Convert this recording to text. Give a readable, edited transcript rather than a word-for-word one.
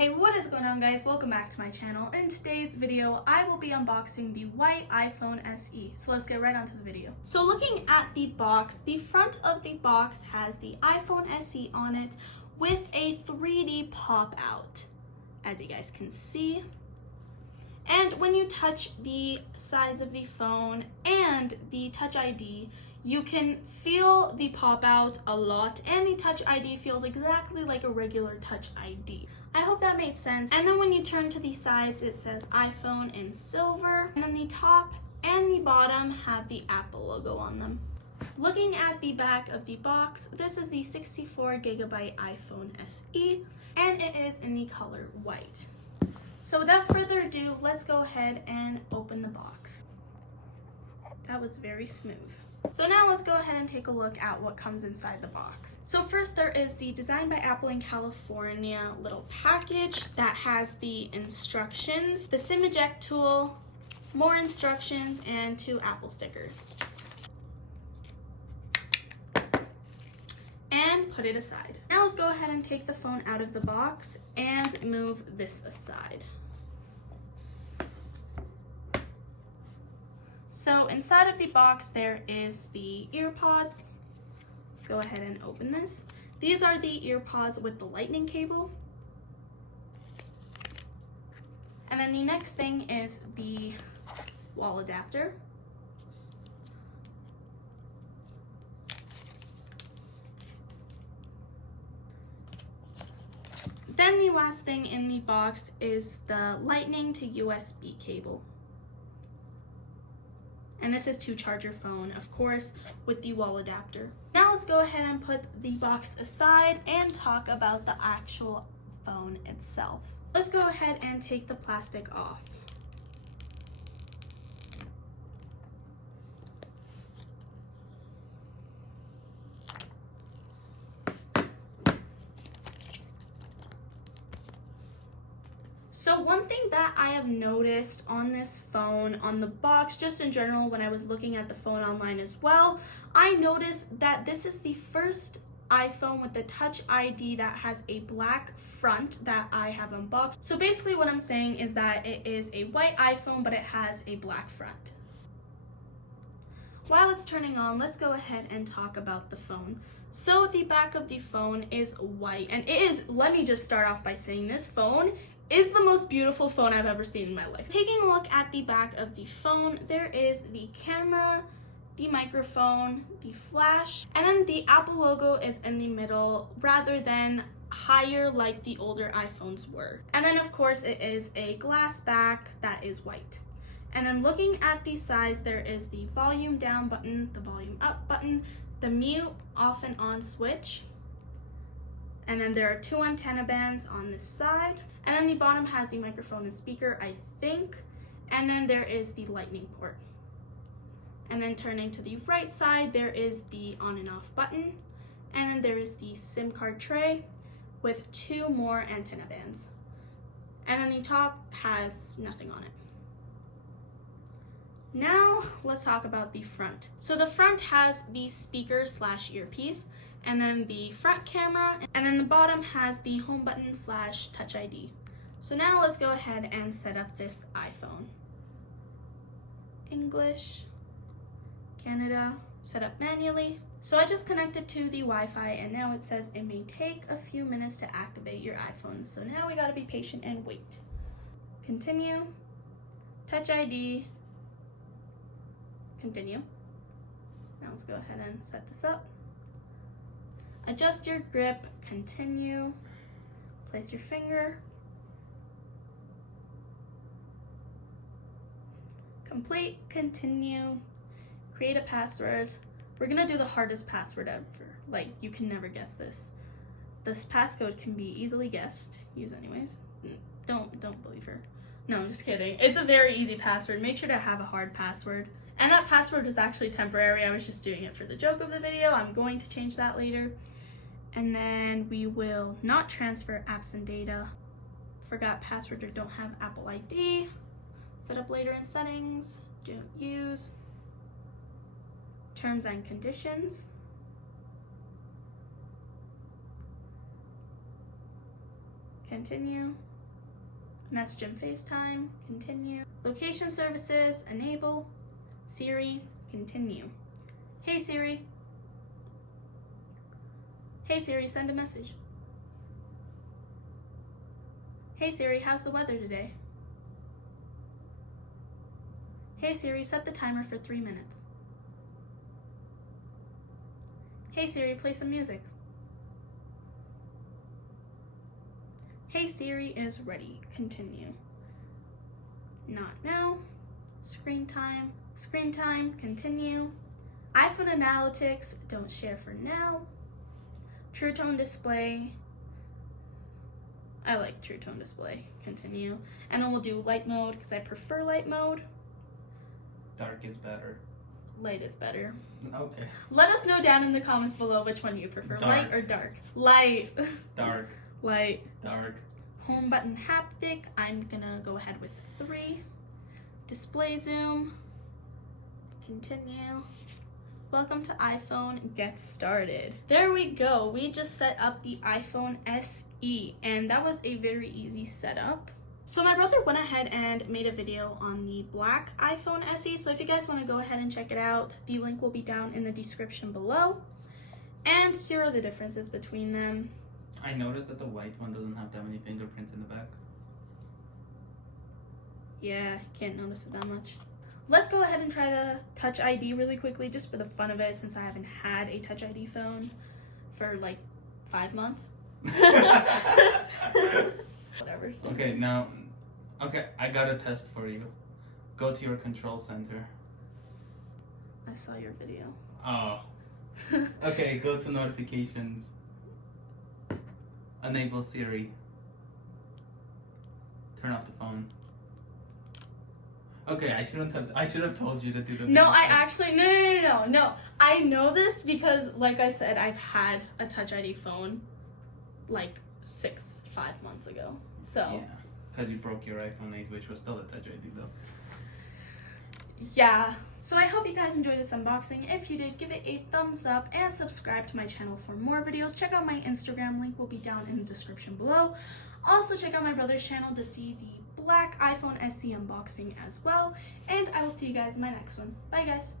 Hey, what is going on, guys? Welcome back to my channel. In today's video, I will be unboxing the white iPhone SE. So let's get right onto the video. So looking at the box, the front of the box has the iPhone SE on it with a 3D pop out, as you guys can see. And when you touch the sides of the phone and the Touch ID, you can feel the pop out a lot, and the Touch ID feels exactly like a regular Touch ID. I hope that made sense. And then when you turn to the sides, it says iPhone in silver, and then the top and the bottom have the Apple logo on them. Looking at the back of the box, this is the 64GB iPhone SE, and it is in the color white. So without further ado, let's go ahead and open the box. That was very smooth. So now let's go ahead and take a look at what comes inside the box. So first there is the Designed by Apple in California little package that has the instructions, the SIM eject tool, more instructions, and 2 Apple stickers. And put it aside. Now let's go ahead and take the phone out of the box and move this aside. So inside of the box there is the earpods. Go ahead and open this. These are the earpods with the lightning cable. And then the next thing is the wall adapter. Then the last thing in the box is the lightning to USB cable. And this is to charge your phone, of course, with the wall adapter. Now let's go ahead and put the box aside and talk about the actual phone itself. Let's go ahead and take the plastic off. So one thing that I have noticed on this phone, on the box, just in general when I was looking at the phone online as well, I noticed that this is the first iPhone with the Touch ID that has a black front that I have unboxed. So basically what I'm saying is that it is a white iPhone, but it has a black front. While it's turning on, let's go ahead and talk about the phone. So the back of the phone is white, and it is, let me just start off by saying this phone is the most beautiful phone I've ever seen in my life. Taking a look at the back of the phone, there is the camera, the microphone, the flash, and then the Apple logo is in the middle rather than higher like the older iPhones were. And then of course it is a glass back that is white. And then looking at the sides, there is the volume down button, the volume up button, the mute off and on switch, and then there are 2 antenna bands on this side. And then the bottom has the microphone and speaker, I think. And then there is the lightning port. And then turning to the right side, there is the on and off button. And then there is the SIM card tray with 2 more antenna bands. And then the top has nothing on it. Now let's talk about the front. So the front has the speaker / earpiece, and then the front camera, and then the bottom has the home button / Touch ID. So now let's go ahead and set up this iPhone. English, Canada, set up manually. So I just connected to the Wi-Fi, and now it says it may take a few minutes to activate your iPhone. So now we gotta be patient and wait. Continue, Touch ID, continue. Now let's go ahead and set this up. Adjust your grip, continue, place your finger, complete, continue, create a password. We're gonna do the hardest password ever. Like, you can never guess this. This passcode can be easily guessed. Use anyways. Don't believe her. No, I'm just kidding. It's a very easy password. Make sure to have a hard password. And that password is actually temporary. I was just doing it for the joke of the video. I'm going to change that later. And then we will not transfer apps and data. Forgot password or don't have Apple ID. Set up later in settings. Don't use. Terms and conditions. Continue. Message and FaceTime, continue. Location services, enable. Siri, continue. Hey Siri. Hey Siri, send a message. Hey Siri, how's the weather today? Hey Siri, set the timer for 3 minutes. Hey Siri, play some music. Hey Siri is ready. Continue. Not now. Screen time, continue. iPhone analytics, don't share for now. True tone display. I like true tone display. Continue. And then we'll do light mode because I prefer light mode. Dark is better. Light is better. Okay. Let us know down in the comments below which one you prefer, Dark. light or dark. Light. Dark. Light. Dark. Home button haptic, I'm gonna go ahead with 3. Display zoom. Continue. Welcome to iPhone, get started. There we go. We just set up the iPhone SE, and that was a very easy setup. So my brother went ahead and made a video on the black iPhone SE, so if you guys want to go ahead and check it out, the link will be down in the description below. And here are the differences between them. I noticed that the white one doesn't have that many fingerprints in the back. Yeah, can't notice it that much. Let's go ahead and try the Touch ID really quickly, just for the fun of it, since I haven't had a Touch ID phone for like 5 months. Whatever. So. Okay, now, I got a test for you. Go to your control center. I saw your video. Oh. Okay, go to notifications. Enable Siri. Turn off the phone. Okay, I should have told you to do the No, video I first. actually no. I know this because, like I said, I've had a Touch ID phone like 5 months ago. So Yeah, because you broke your iPhone 8, which was still a Touch ID though. yeah. So I hope you guys enjoyed this unboxing. If you did, give it a thumbs up and subscribe to my channel for more videos. Check out my Instagram, link will be down in the description below. Also check out my brother's channel to see the black iPhone SE unboxing as well. And I will see you guys in my next one. Bye guys.